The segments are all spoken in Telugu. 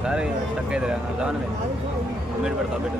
ఒకసారి స్టక్ అయితే దాని మీద పెడతా పెట్టు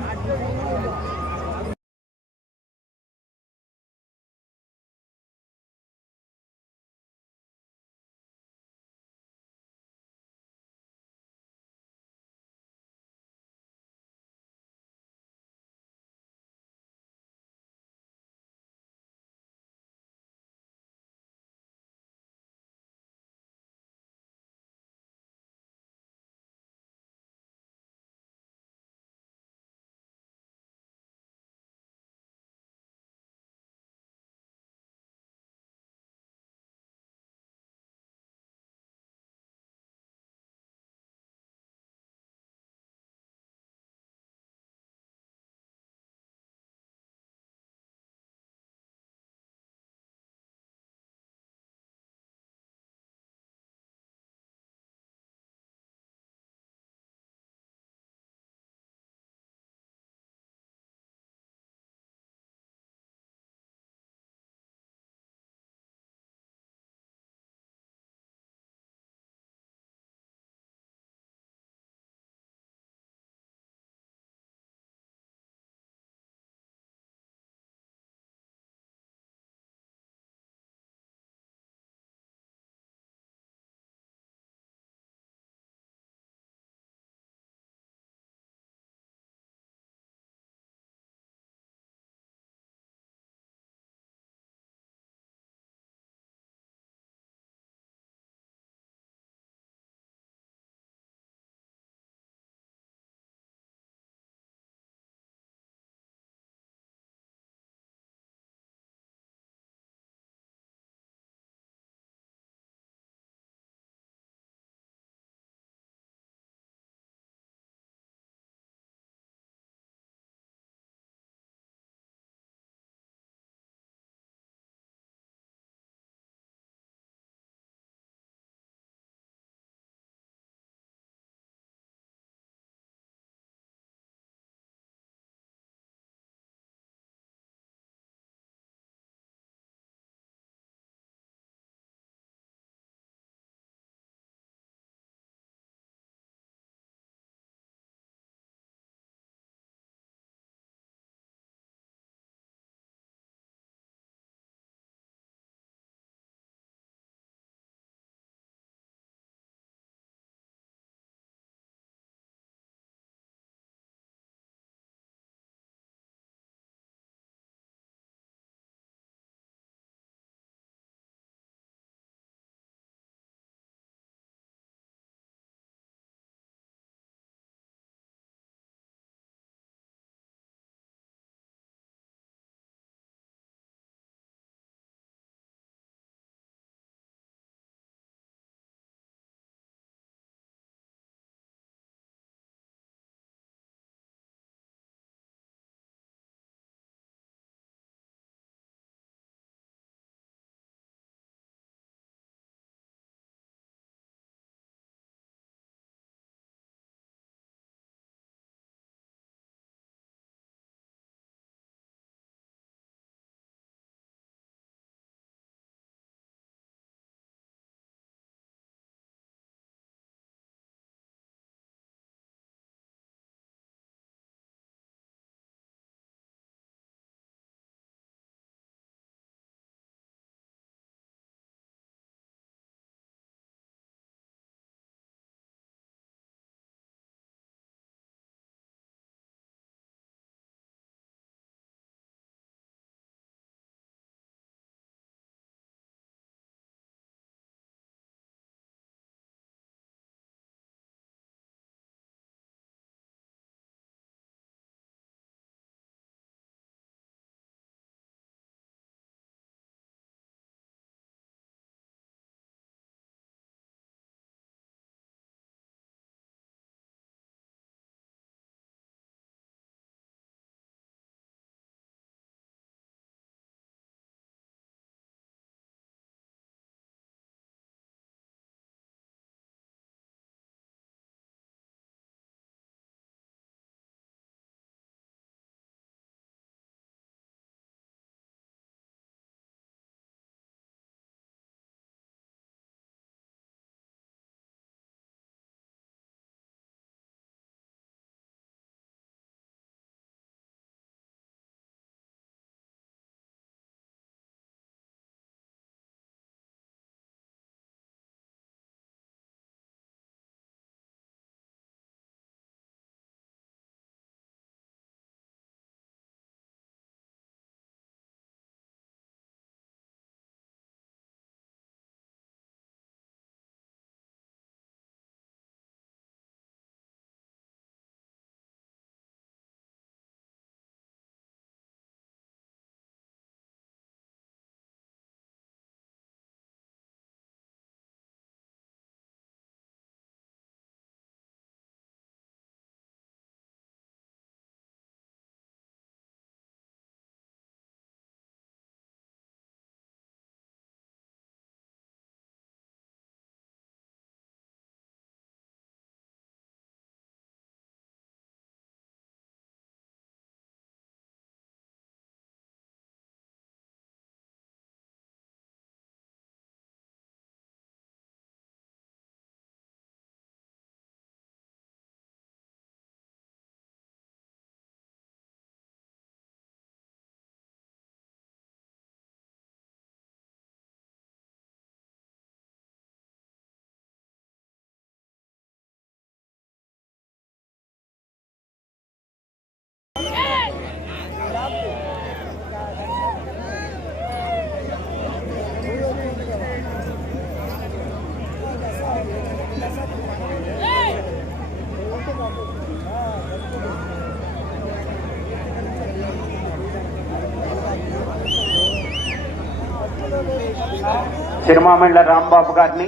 సిరిమామండ్ల రాంబాబు గారిని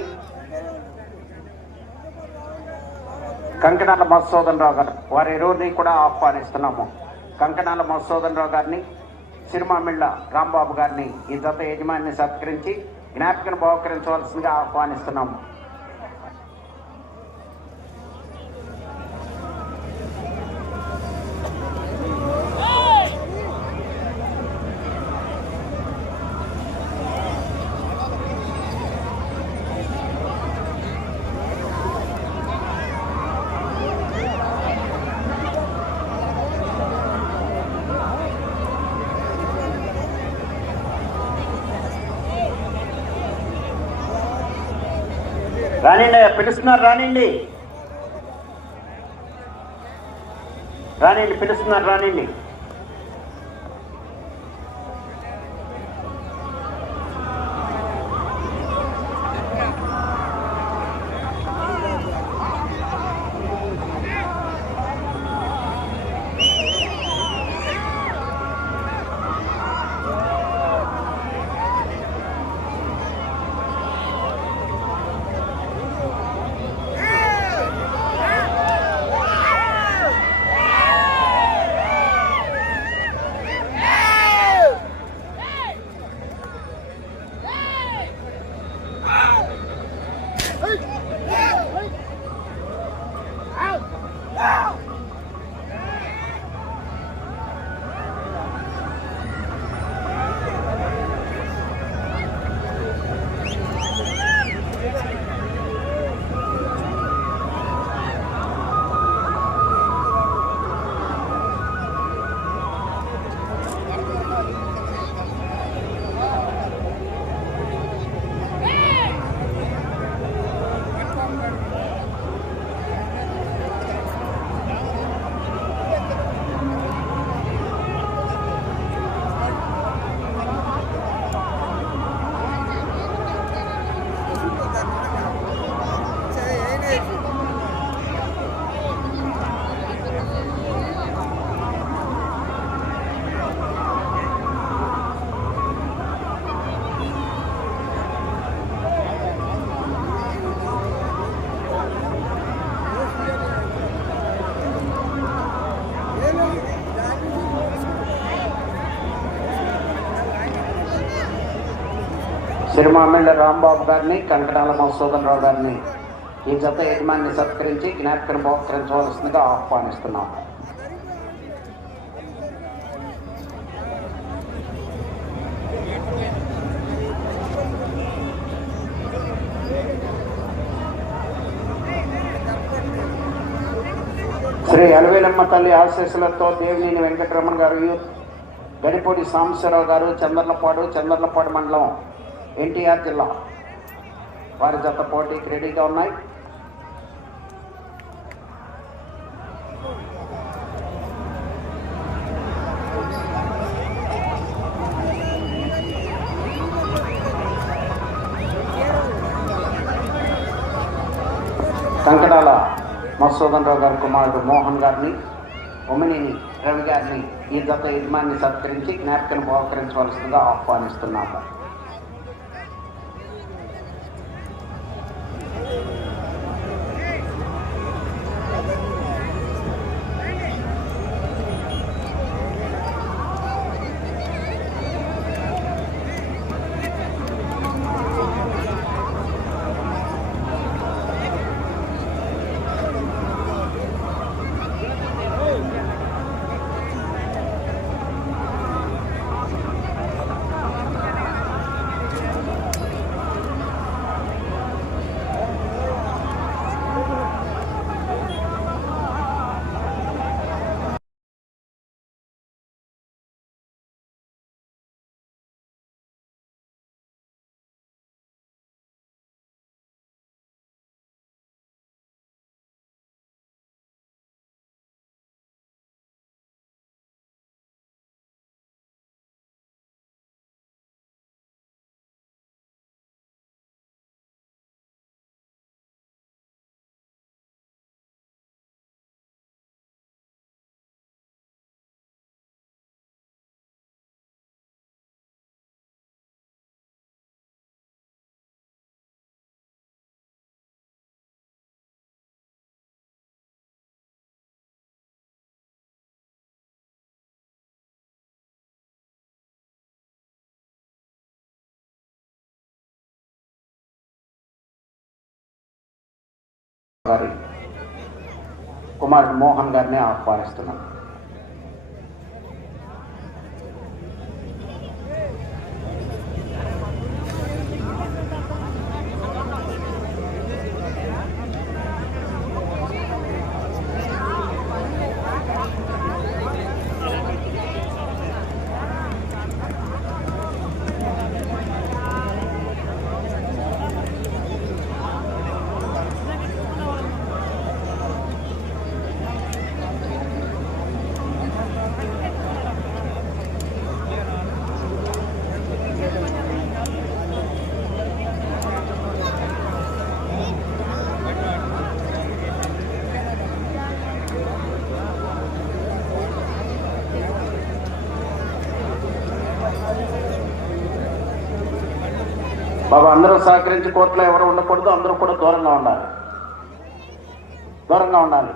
కంకణాల మధుసూదన్ రావు గారు వారి ఇరువురిని కూడా ఆహ్వానిస్తున్నాము. కంకణాల మధుసూదన్ రావు గారిని సిరిమామిళ్ళ రాంబాబు గారిని ఈ జత యజమానిని సత్కరించి జ్ఞాపికను బహుకరించవలసిందిగా ఆహ్వానిస్తున్నాము. రానిండి పిలుస్తున్నారు రానిండి. రానిండి పిలుస్తున్నారు రానిండి. తిరుమామిళ్ళ రాంబాబు గారిని కంకణాల మధుసూదనరావు గారిని ఈ జత యజమాన్ని సత్కరించి జ్ఞాపకం బహుకరించవలసిందిగా ఆహ్వానిస్తున్నాం. శ్రీ అలవేలమ్మ తల్లి ఆశీస్సులతో దేవినేని వెంకటరమణ గారు గడిపూడి సాంబశివరావు గారు చంద్రలపాడు చంద్రలపాడు మండలం ఎన్టీఆర్ జిల్లా. వారి జత పోటీకి రెడీగా ఉన్నాయి. కంకడాల మధుసూదన్ రావు గారి కుమారుడు మోహన్ గారిని ఉమినేని రవి గారిని ఈ జత యజమాన్ని సత్కరించి జ్ఞాపికను బహుకరించవలసిందిగా ఆహ్వానిస్తున్నాము. గారి కుమారుడు మోహన్ గారిని ఆహ్వానిస్తున్నాను బాబా అందరూ సహకరించి కోర్టులో ఎవరు ఉండకూడదు అందరూ కూడా దూరంగా ఉండాలి. దూరంగా ఉండాలి.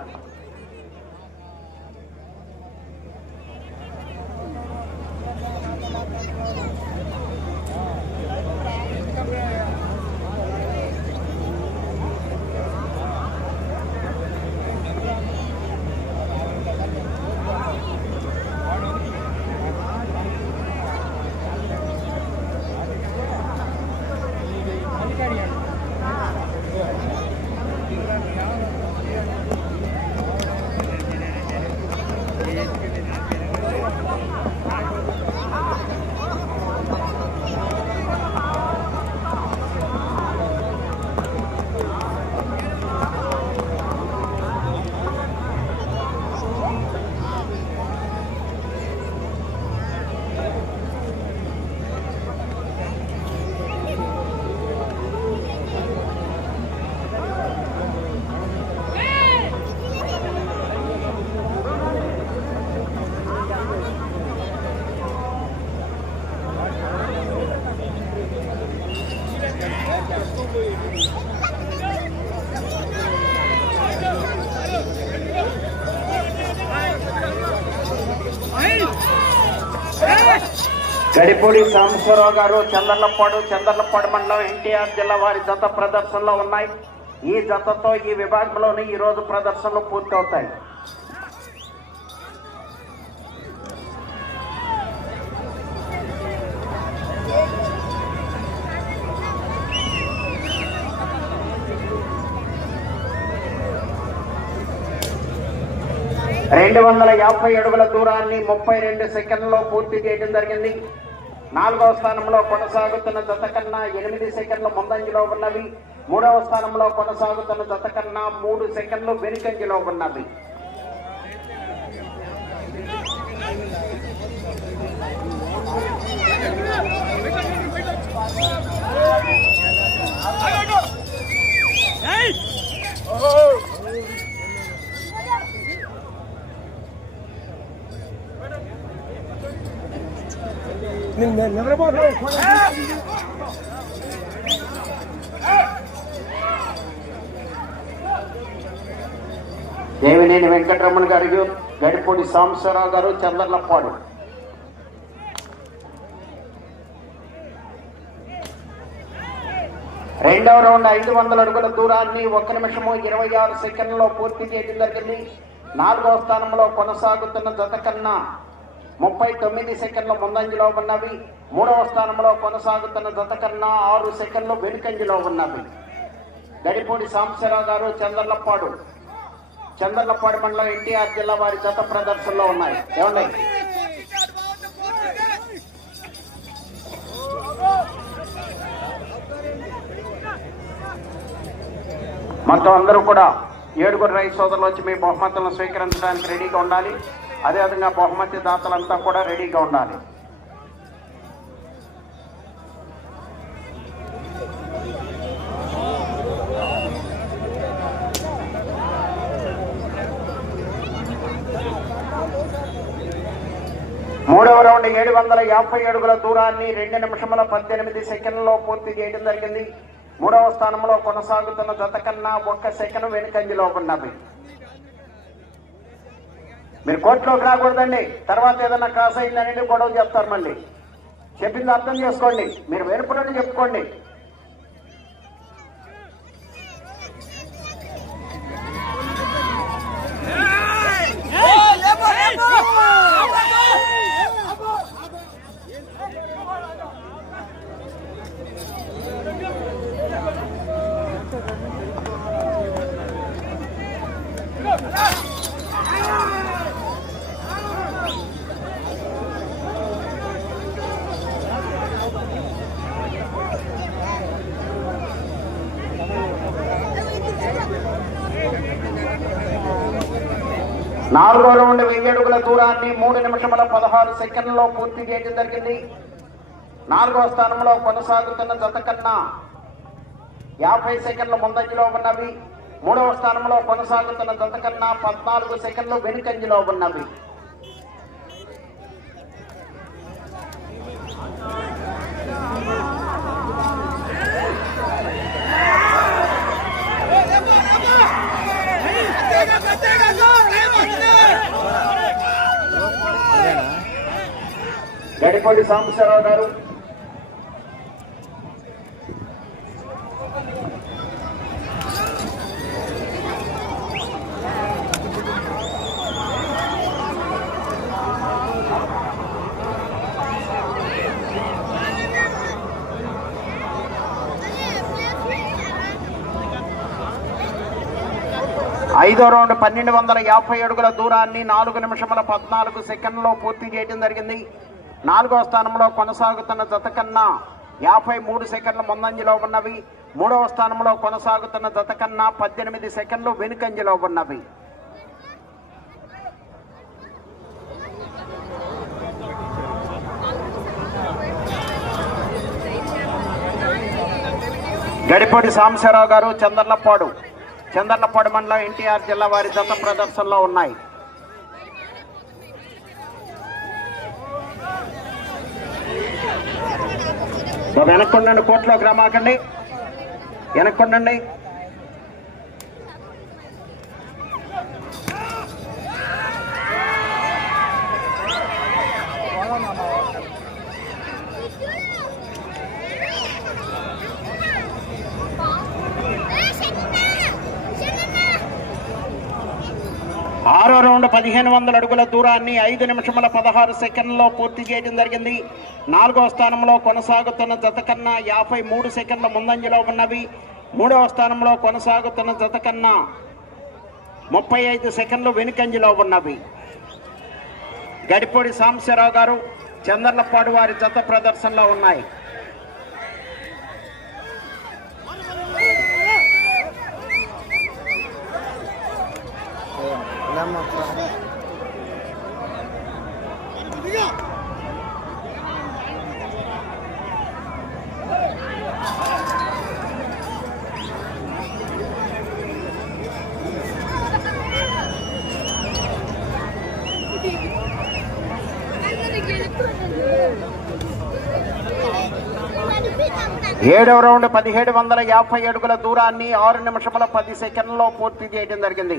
గడిపూడి సాంబశ్వరరావు గారు చందర్లపాడు చందర్లపాడు మండలం ఎన్టీఆర్ జిల్లా వారి జత ప్రదర్శనలో ఉన్నాయి. ఈ జతతో ఈ విభాగంలోని ఈ రోజు ప్రదర్శనలు పూర్తవుతాయి. రెండు వందల యాభై అడుగుల దూరాన్ని ముప్పై రెండు సెకండ్లలో పూర్తి చేయడం జరిగింది. నాలుగవ స్థానంలో కొనసాగుతున్న జత కన్నా ఎనిమిది సెకండ్లు ముందంజలో ఉన్నవి. మూడవ స్థానంలో కొనసాగుతున్న జత కన్నా మూడు సెకండ్లు వెనుకంజలో ఉన్నవి. దేవినేని వెంకటరమణ గారు గడిపూడి సాంబశ్వరరావు గారు చంద్రలప్పాడు రెండవ రౌండ్ ఐదు వందల అడుగుల దూరాన్ని ఒక నిమిషము ఇరవై ఆరు సెకండ్లలో పూర్తి చేయడం జరిగింది. నాలుగవ స్థానంలో కొనసాగుతున్న జత కన్నా ముప్పై తొమ్మిది సెకండ్ల ముందంజలో ఉన్నవి. మూడవ స్థానంలో కొనసాగుతున్న జత కన్నా ఆరు సెకండ్లు వెనుకంజలో ఉన్నవి. గడిపూడి సాంబశివరావు గారు చంద్రలప్పాడు. చంద్రలప్పాడు మండలం ఎన్టీఆర్ జిల్లా వారి జత ప్రదర్శనలో ఉన్నాయి. ఏమండి? మొత్తం అందరూ కూడా ఏడుగురు రైతు సోదరులు వచ్చి మీ బహుమతులను స్వీకరించడానికి రెడీగా ఉండాలి. అదేవిధంగా బహుమతి దాతలంతా కూడా రెడీగా ఉండాలి. మూడవ రౌండ్ ఏడు వందల యాభై అడుగుల దూరాన్ని రెండు నిమిషముల పద్దెనిమిది సెకండ్లో పూర్తి చేయడం జరిగింది. మూడవ స్థానంలో కొనసాగుతున్న జత కన్నా ఒక్క సెకండ్ వెనుకంజలో ఉన్నవి మీరు కోర్టులోకి రాకూడదండి. తర్వాత ఏదైనా క్రాస్ అయిందనేది గొడవ చెప్తారు మళ్ళీ. చెప్పింది అర్థం చేసుకోండి. మీరు వెనుపడని చెప్పుకోండి నాలుగో రౌండ్ వెయ్యి అడుగుల దూరాన్ని మూడు నిమిషముల పదహారు సెకండ్లలో పూర్తి చేయడం జరిగింది. నాలుగో స్థానంలో కొనసాగుతున్న జత కన్నా యాభై సెకండ్ల ముందంజలో ఉన్నవి. మూడవ స్థానంలో కొనసాగుతున్న జత కన్నా పద్నాలుగు సెకండ్లు వెనుకంజలో ఉన్నవి. గడిపల్లి సాంబశివరావు గారు. ఐదో రౌండ్ పన్నెండు వందల యాభై అడుగుల దూరాన్ని నాలుగు నిమిషముల పద్నాలుగు సెకండ్లో పూర్తి చేయడం జరిగింది. నాలుగో స్థానంలో కొనసాగుతున్న జత కన్నా యాభై మూడు సెకండ్ల ముందంజలో ఉన్నవి. మూడవ స్థానంలో కొనసాగుతున్న జత కన్నా పద్దెనిమిది సెకండ్లు వెనుకంజలో ఉన్నవి. గడిపొడి సాంబశివరావు గారు చందర్లపాడు. చందర్లపాడు మండలం ఎన్టీఆర్ జిల్లా వారి జత ప్రదర్శనలో ఉన్నాయి. వెనక్కుండండి కోట్లోకి రమాకండి వెనక్కుండండి ఆరో రౌండ్ పదిహేను వందల అడుగుల దూరాన్ని ఐదు నిమిషముల పదహారు సెకండ్లో పూర్తి చేయడం జరిగింది. నాలుగో స్థానంలో కొనసాగుతున్న జత కన్నా యాభై మూడు సెకండ్ల ముందంజలో ఉన్నవి. మూడవ స్థానంలో కొనసాగుతున్న జత కన్నా ముప్పై ఐదు సెకండ్లు వెనుకంజలో ఉన్నవి. గడిపొడి సాంబశివరావు గారు చంద్రలపాడు వారి జత ప్రదర్శనలో ఉన్నాయి. ఏడవ రౌండ్ పదిహేడు వందల యాభై అడుగుల దూరాన్ని ఆరు నిమిషముల పది సెకండ్లలో పూర్తి చేయడం జరిగింది.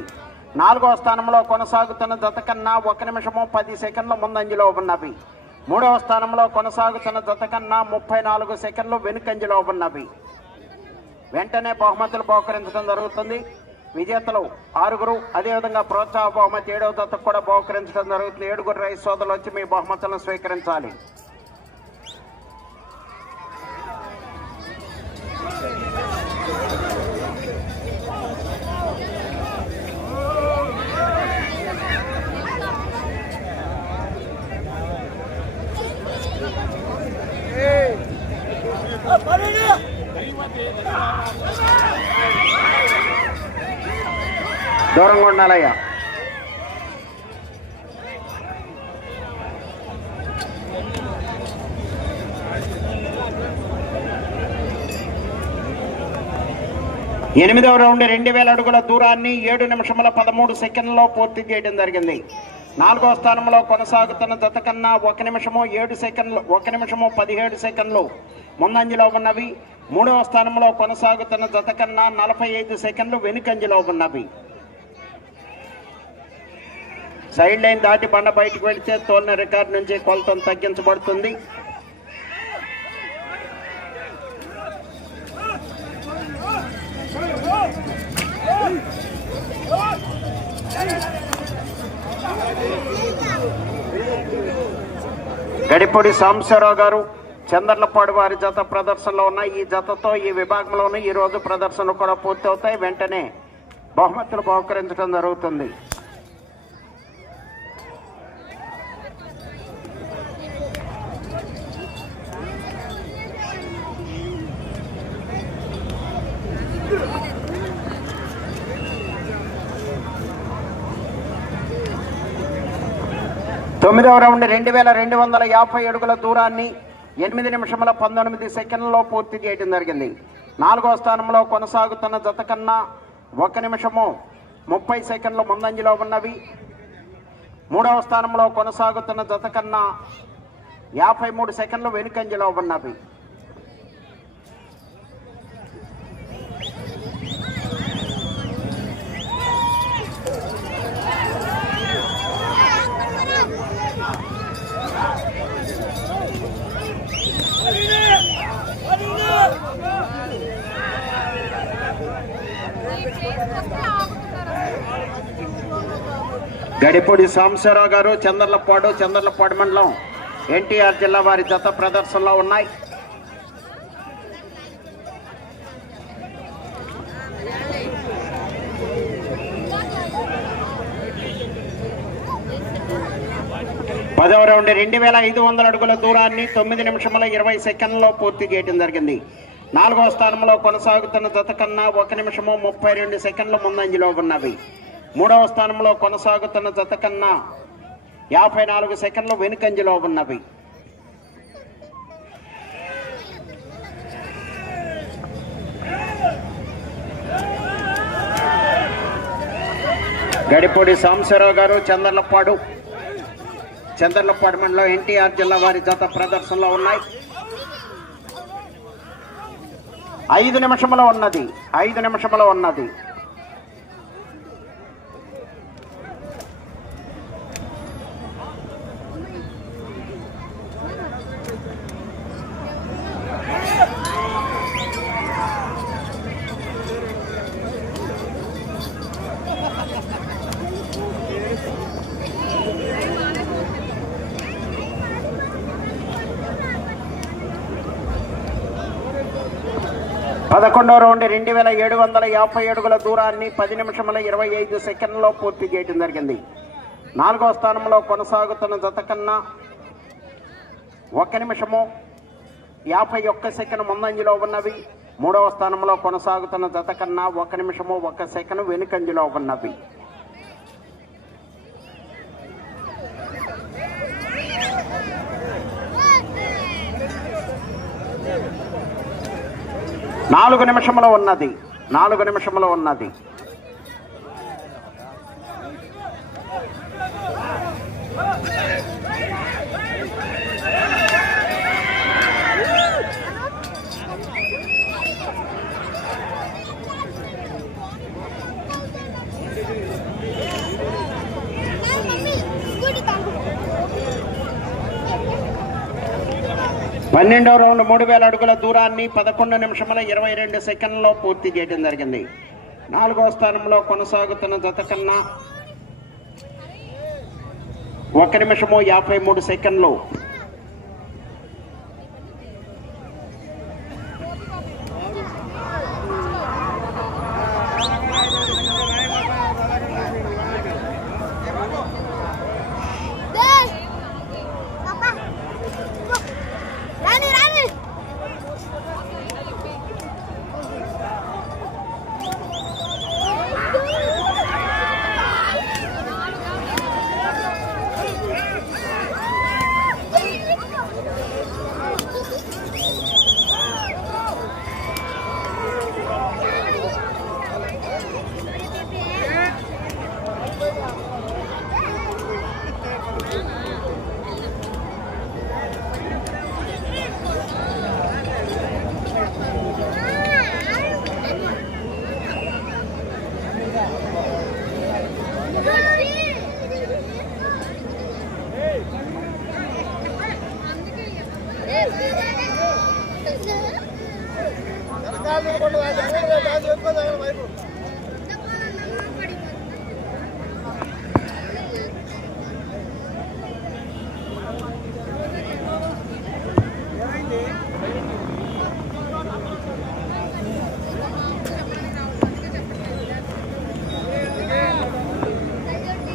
నాలుగో స్థానంలో కొనసాగుతున్న జత కన్నా ఒక నిమిషము పది సెకండ్ల ముందంజలో ఉన్నవి. మూడవ స్థానంలో కొనసాగుతున్న జత కన్నా ముప్పై నాలుగు సెకండ్లు వెనుకంజలో ఉన్నవి. వెంటనే బహుమతులు బహుకరించడం జరుగుతుంది. విజేతలు ఆరుగురు అదేవిధంగా ప్రోత్సాహ బహుమతి ఏడవ దత్తకు కూడా బహుకరించడం జరుగుతుంది. ఏడుగురు రైస్ సోదరులు వచ్చి మీ బహుమతులను స్వీకరించాలి. దూరంగా ఉండాలయ్యా. ఎనిమిదవ రౌండ్ రెండు వేల అడుగుల దూరాన్ని ఏడు నిమిషముల పదమూడు సెకండ్లో పూర్తి చేయడం జరిగింది. నాలుగో స్థానంలో కొనసాగుతున్న జత కన్నా ఒక నిమిషము ఏడు సెకండ్లు ఒక నిమిషము పదిహేడు సెకండ్లు ముందంజలో ఉన్నవి. మూడవ స్థానంలో కొనసాగుతున్న జత కన్నా నలభై ఐదు సెకండ్లు వెనుకంజలో ఉన్నవి. సైడ్ లైన్ దాటి బండ బయటకు వెళితే తోలిన రికార్డు నుంచి కొలతను తగ్గించబడుతుంది. గడిపొడి సాంబశివరావు గారు చంద్రలపాడు వారి జత ప్రదర్శనలో ఉన్న ఈ జతతో ఈ విభాగంలోనూ ఈరోజు ప్రదర్శనలు కూడా పూర్తవుతాయి. వెంటనే బహుమతులు బహుకరించడం జరుగుతుంది. తొమ్మిదవ రౌండ్ రెండు వేల రెండు వందల యాభై అడుగుల దూరాన్ని ఎనిమిది నిమిషముల పంతొమ్మిది సెకండ్లో పూర్తి చేయడం జరిగింది. నాలుగో స్థానంలో కొనసాగుతున్న జత కన్నా ఒక నిమిషము ముప్పై సెకండ్లు ముందంజలో ఉన్నవి. మూడవ స్థానంలో కొనసాగుతున్న జత కన్నా యాభై మూడు సెకండ్లు వెనుకంజలో ఉన్నవి. గడిపూడి సాంబశివరావు గారు చంద్రలపాడు చంద్రలపాడు మండలం ఎన్టీఆర్ జిల్లా వారి జత ప్రదర్శనలో ఉన్నాయి. పదవ రౌండ్ రెండు వేల ఐదు వందల అడుగుల దూరాన్ని తొమ్మిది నిమిషముల ఇరవై సెకండ్లో పూర్తి చేయడం జరిగింది. నాలుగవ స్థానంలో కొనసాగుతున్న జత కన్నా ఒక నిమిషము ముప్పై రెండు సెకండ్ల ముందంజలో ఉన్నవి. మూడవ స్థానంలో కొనసాగుతున్న జత కన్నా యాభై నాలుగు సెకండ్లు వెనుకంజలో ఉన్నవి. గడిపూడి సాంబశివరావు గారు చంద్రలపాడు చంద్రలపాడు మండలం ఎన్టీఆర్ జిల్లా వారి జత ప్రదర్శనలో ఉన్నాయి. ఐదు నిమిషములో ఉన్నది. ఐదు నిమిషములో ఉన్నది. పదకొండవ రౌండ్ రెండు వేల ఏడు వందల యాభై అడుగుల దూరాన్ని పది నిమిషముల ఇరవై ఐదు సెకండ్లో పూర్తి చేయడం జరిగింది. నాలుగవ స్థానంలో కొనసాగుతున్న జత కన్నా ఒక నిమిషము యాభై ఒక్క సెకండ్ ముందంజలో ఉన్నవి. మూడవ స్థానంలో కొనసాగుతున్న జత కన్నా ఒక నిమిషము ఒక సెకండ్ వెనుకంజలో ఉన్నవి. నాలుగు నిమిషములో ఉన్నది. నాలుగు నిమిషములో ఉన్నది పన్నెండవ రౌండ్ మూడు వేల అడుగుల దూరాన్ని పదకొండు నిమిషముల ఇరవై రెండు సెకండ్లో పూర్తి చేయడం జరిగింది. నాలుగో స్థానంలో కొనసాగుతున్న జత కన్నా ఒక నిమిషము యాభై మూడు సెకండ్లు.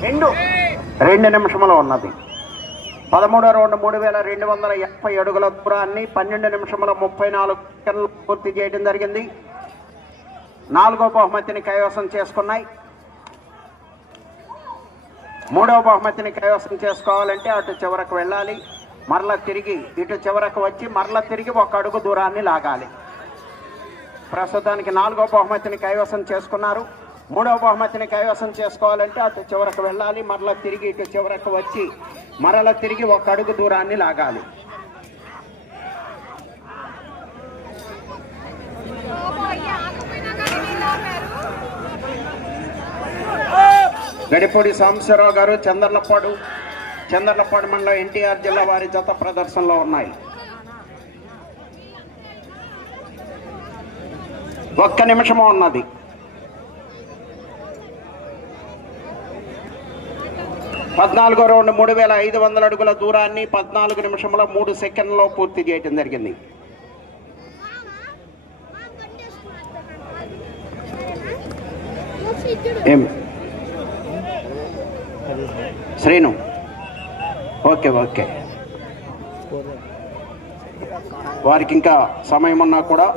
రెండు. రెండు నిమిషంలో ఉన్నది. పదమూడు రౌండ్ మూడు వేల రెండు వందల యాభై అడుగుల దూరాన్ని పన్నెండు నిమిషముల ముప్పై నాలుగు సెకండ్లు పూర్తి చేయడం జరిగింది. నాలుగో బహుమతిని కైవసం చేసుకున్నాయి. మూడవ బహుమతిని కైవసం చేసుకోవాలంటే అటు చివరకు వెళ్ళాలి. మరల తిరిగి ఇటు చివరకు వచ్చి మరల తిరిగి ఒక అడుగు దూరాన్ని లాగాలి. ప్రస్తుతానికి నాలుగో బహుమతిని కైవసం చేసుకున్నారు. మూడవ బహుమతిని కైవసం చేసుకోవాలంటే అటు చివరకు వెళ్ళాలి. మరల తిరిగి ఇటు చివరకు వచ్చి మరల తిరిగి ఒక అడుగు దూరాన్ని లాగాలి. గడిపూడి సాంబశివరావు గారు చంద్రలపాడు చంద్రలపాడు మండలం ఎన్టీఆర్ జిల్లా వారి జత ప్రదర్శనలో ఉన్నాయి. ఒక్క నిమిషము ఉన్నది. పద్నాలుగో రౌండ్ మూడు వేల ఐదు వందల అడుగుల దూరాన్ని పద్నాలుగు నిమిషముల మూడు సెకండ్లో పూర్తి చేయటం జరిగింది. ఏం? శ్రీను. Okay okay. వారికి ఇంకా సమయం ఉన్నా కూడా